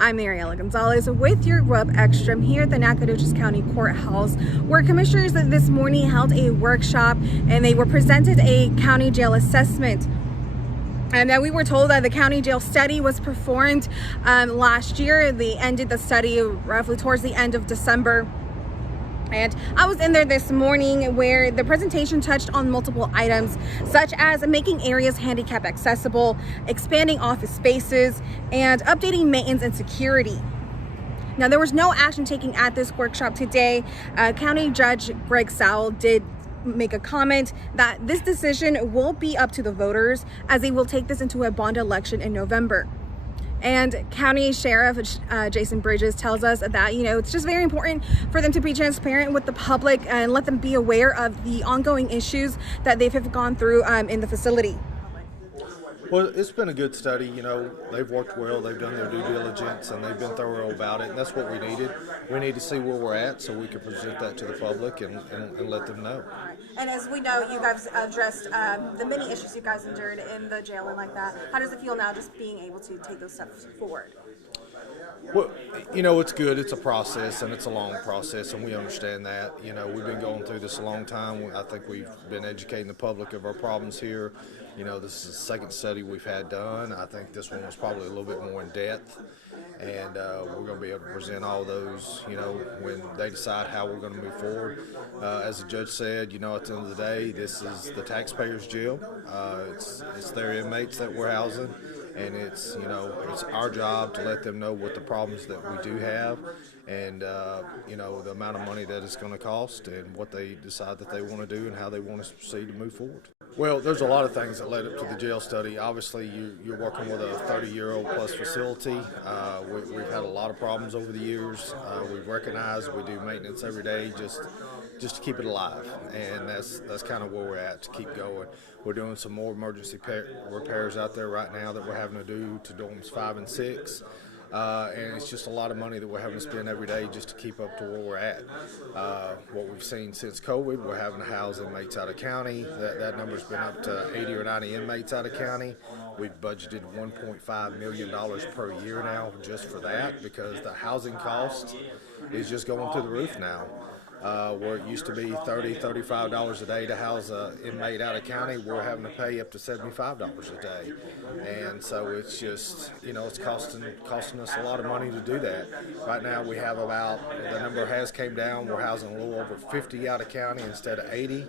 I'm Mariela Gonzalez with your WebXtra. I'm here at the Nacogdoches County Courthouse, where commissioners this morning held a workshop and they were presented a county jail assessment. And then we were told that the county jail study was performed last year. They ended the study roughly towards the end of December. And I was in there this morning where the presentation touched on multiple items, such as making areas handicap accessible, expanding office spaces, and updating maintenance and security. Now, there was no action taken at this workshop today. County Judge Greg Sowell did make a comment that this decision will be up to the voters, as they will take this into a bond election in November. And County Sheriff Jason Bridges tells us that, it's just very important for them to be transparent with the public and let them be aware of the ongoing issues that they've gone through in the facility. Well, it's been a good study. They've worked well, they've done their due diligence, and they've been thorough about it, and that's what we needed. We need to see where we're at so we can present that to the public and let them know. And as we know, you guys addressed the many issues you guys endured in the jail and like that. How does it feel now just being able to take those steps forward? Well, it's good. It's a process, and it's a long process, and we understand that. We've been going through this a long time. I think we've been educating the public of our problems here. This is the second study we've had done. I think this one was probably a little bit more in depth, and we're going to be able to present all those, when they decide how we're going to move forward. As the judge said, at the end of the day, this is the taxpayers' jail. It's their inmates that we're housing. And it's our job to let them know what the problems that we do have, and the amount of money that it's going to cost, and what they decide that they want to do, and how they want us to proceed to move forward. Well, there's a lot of things that led up to the jail study. Obviously, you're working with a 30-year-old plus facility. We've had a lot of problems over the years. We've recognized we do maintenance every day just to keep it alive, and that's kind of where we're at, to keep going. We're doing some more emergency repairs out there right now that we're having to do to dorms 5 and 6. And it's just a lot of money that we're having to spend every day just to keep up to where we're at. What we've seen since COVID, we're having to house inmates out of county. That number's been up to 80 or 90 inmates out of county. We've budgeted $1.5 million per year now just for that, because the housing cost is just going through the roof now. Where it used to be $30, $35 a day to house an inmate out of county, we're having to pay up to $75 a day. And so it's just, it's costing us a lot of money to do that. Right now we have the number has came down, we're housing a little over 50 out of county instead of 80.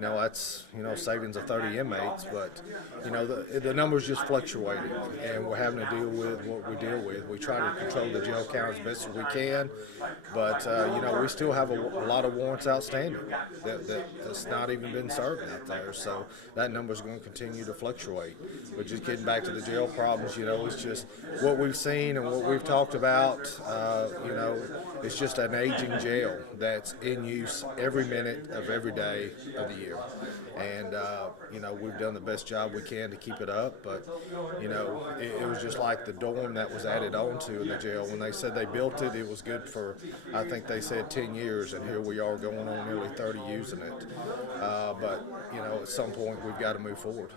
That's, savings of 30 inmates, but, the numbers just fluctuated, and we're having to deal with what we deal with. We try to control the jail count as best as we can, but, we still have a lot of warrants outstanding that's not even been served out there, so that number is going to continue to fluctuate. But just getting back to the jail problems, it's just what we've seen and what we've talked about. It's just an aging jail that's in use every minute of every day of the year, and we've done the best job we can to keep it up. But it was just like the dorm that was added on to in the jail. When they said they built it, it was good for, I think they said 10 years, and here we are going on nearly 30 using it. But at some point we've got to move forward.